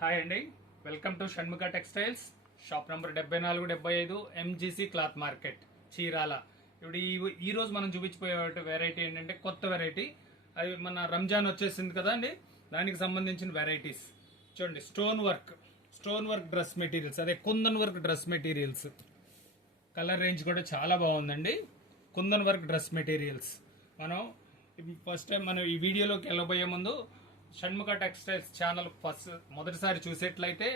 Hi అండి, welcome to Shanmukha textiles. Shop number 7475 MGC cloth market, Chirala. ఇప్పుడు ఈ రోజు మనం చూపించిపోయే వెరైటీ ఏంటంటే కొత్త వెరైటీ. అది మన రంజాన్ వచ్చేసింది కదా అండి, దానికి సంబంధించిన వెరైటీస్ చూడండి. స్టోన్ వర్క్ డ్రెస్ మెటీరియల్స్, అదే kundan work dress materials. Colour range కూడా చాలా బాగుందండి. Kundan work dress materials. మనం ఫస్ట్ టైం మనం ఈ వీడియోలోకి వెళ్ళబోయే ముందు షణ్ముఖ టెక్స్టైల్స్ ఛానల్ మొదటిసారి చూసేట్లయితే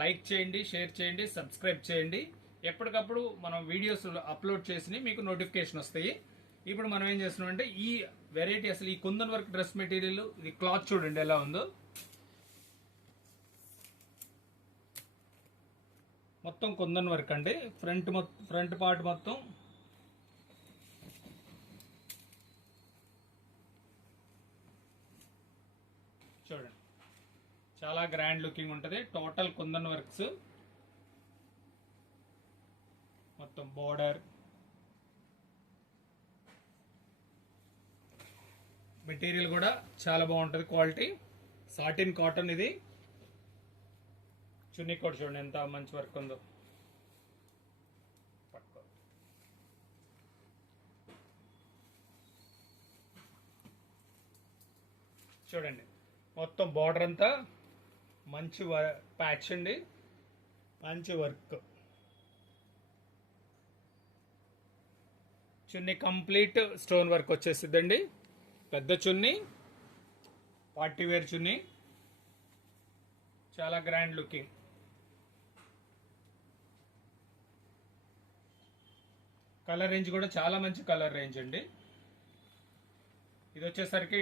లైక్ చేయండి, షేర్ చేయండి, సబ్స్క్రైబ్ చేయండి. ఎప్పటికప్పుడు మనం వీడియోస్ అప్లోడ్ చేసి మీకు నోటిఫికేషన్ వస్తాయి. ఇప్పుడు మనం ఏం చేస్తున్నాం అంటే ఈ వెరైటీ, అసలు ఈ కుందన్ వర్క్ డ్రెస్ మెటీరియల్, ఇది క్లాత్ చూడండి ఎలా ఉందో. మొత్తం కుందన్ వర్క్ అండి. ఫ్రంట్ పార్ట్ మొత్తం చూడండి, చాలా గ్రాండ్ లుకింగ్ ఉంటుంది. టోటల్ కుందన్ వర్క్స్, మొత్తం బోర్డర్, మెటీరియల్ కూడా చాలా బాగుంటుంది. Quality satin cotton. ఇది చున్నీ కూడా చూడండి ఎంత మంచి వర్క్ ఉందో. చూడండి, మొత్తం బార్డర్ అంతా మంచి ప్యాచ్ అండి, మంచి వర్క్. చున్నీ కంప్లీట్ స్టోన్ వర్క్ వచ్చేసిద్దండి. పెద్ద చున్నీ, పార్టీ వేర్ చున్నీ, చాలా గ్రాండ్ లుకింగ్. కలర్ రేంజ్ కూడా చాలా మంచి కలర్ రేంజ్ అండి. ఇది వచ్చేసరికి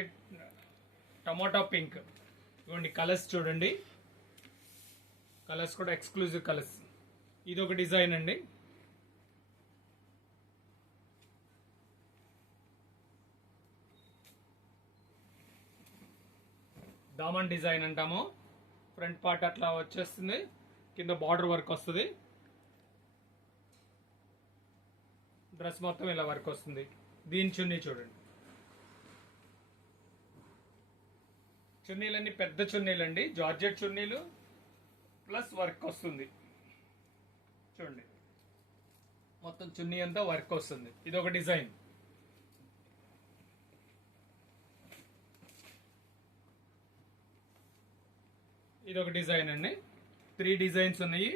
టమాటో పింక్. ఇవ్వండి కలర్స్ చూడండి, కలర్స్ కూడా ఎక్స్క్లూజివ్ కలర్స్. ఇది ఒక డిజైన్ అండి. దామన్ డిజైన్ అంటాము. ఫ్రంట్ పార్ట్ అట్లా వచ్చేస్తుంది, కింద బార్డర్ వర్క్ వస్తుంది. డ్రెస్ మొత్తం ఇలా వర్క్ వస్తుంది. దీని చున్నీ చూడండి, చున్నీలన్నీ పెద్ద చున్నీలండి, జార్జెట్ చున్నీలు ప్లస్ వర్క్ వస్తుంది. చూడండి, మొత్తం చున్నీ అంతా వర్క్ వస్తుంది. ఇది ఒక డిజైన్. ఇది ఒక డిజైన్ అండి. 3 డిజైన్స్ ఉన్నాయి.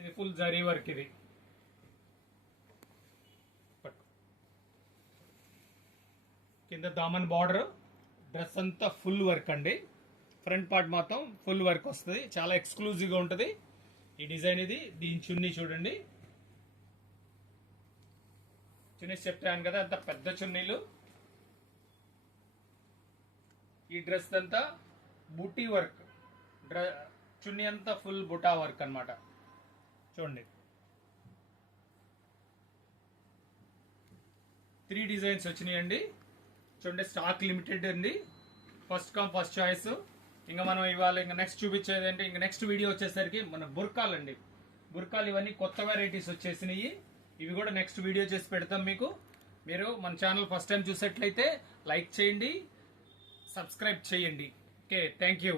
ఇది ఫుల్ జరీ వర్క్. ఇది కింద దామన్ బార్డర్, డ్రెస్ అంతా ఫుల్ వర్క్ అండి. ఫ్రంట్ పార్ట్ మొత్తం ఫుల్ వర్క్ వస్తుంది, చాలా ఎక్స్క్లూజివ్గా ఉంటుంది ఈ డిజైన్. ఇది దీని చున్నీ చూడండి. చున్నీ చెప్తాను కదా, అంత పెద్ద చున్నీలు. ఈ డ్రెస్ అంతా బూటీ వర్క్, చున్నీ అంతా ఫుల్ బుటా వర్క్ అన్నమాట. చూడండి, 3 డిజైన్స్ వచ్చినాయండి. చూడండి, స్టాక్ లిమిటెడ్ అండి. First come first choice. ఇంకా మనం ఇవాళ ఇంకా నెక్స్ట్ చూపించేది అంటే, ఇంకా నెక్స్ట్ వీడియో వచ్చేసరికి మన బుర్కాలు అండి. బుర్కాలు ఇవన్నీ కొత్త వెరైటీస్ వచ్చేసినాయి. ఇవి కూడా నెక్స్ట్ వీడియో చేసి పెడతాం మీకు. మీరు మన ఛానల్ ఫస్ట్ టైం చూసేట్లయితే లైక్ చేయండి, సబ్స్క్రైబ్ చేయండి. Okay, thank you.